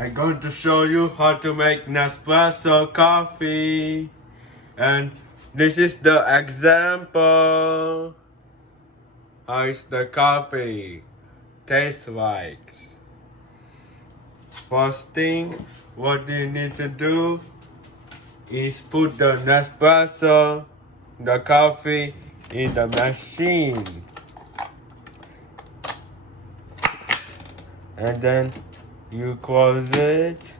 I'm going to show you how to make Nespresso coffee. And this is the example. How is the coffee taste like? First thing, what you need to do is put the Nespresso, the coffee, in the machine. And then you close it.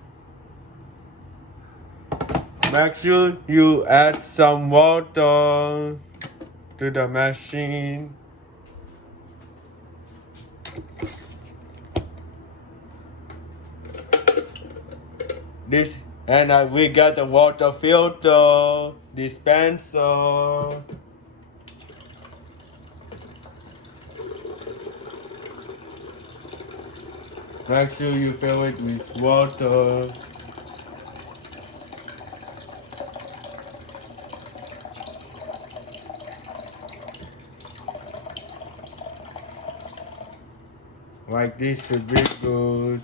Make sure you add some water to the machine. We got a water filter dispenser. Make sure you fill it with water. Like this should be good.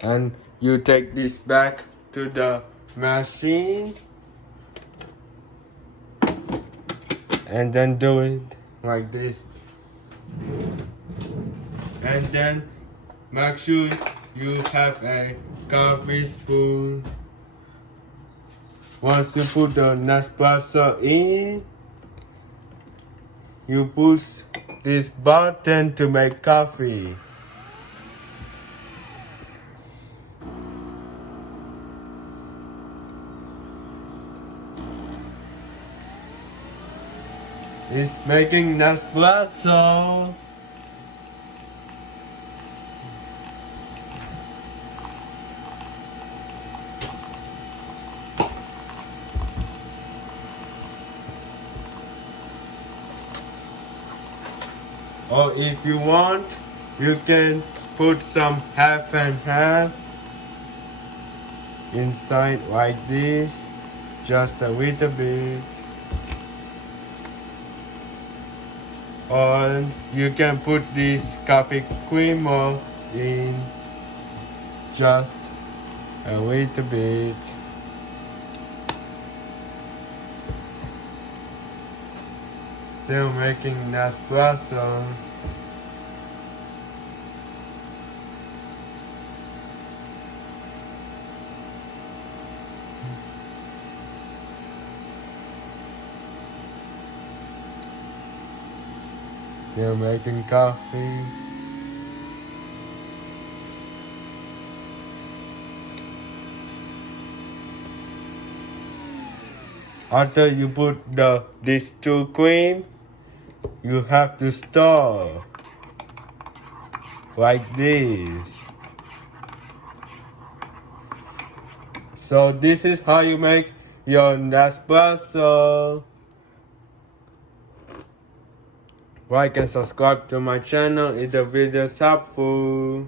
And you take this back to the machine. And then do it like this. And then make sure you have a coffee spoon. Once you put the Nespresso in, you push this button to make coffee. It's making Nespresso. Or if you want, you can put some half and half inside like this, just a little bit. Or you can put this coffee creamer in just a little bit. Still making Nespresso. Still making coffee. After you put these two cream, you have to stir like this. So this is how you make your Nespresso. Like and subscribe to my channel if the video is helpful.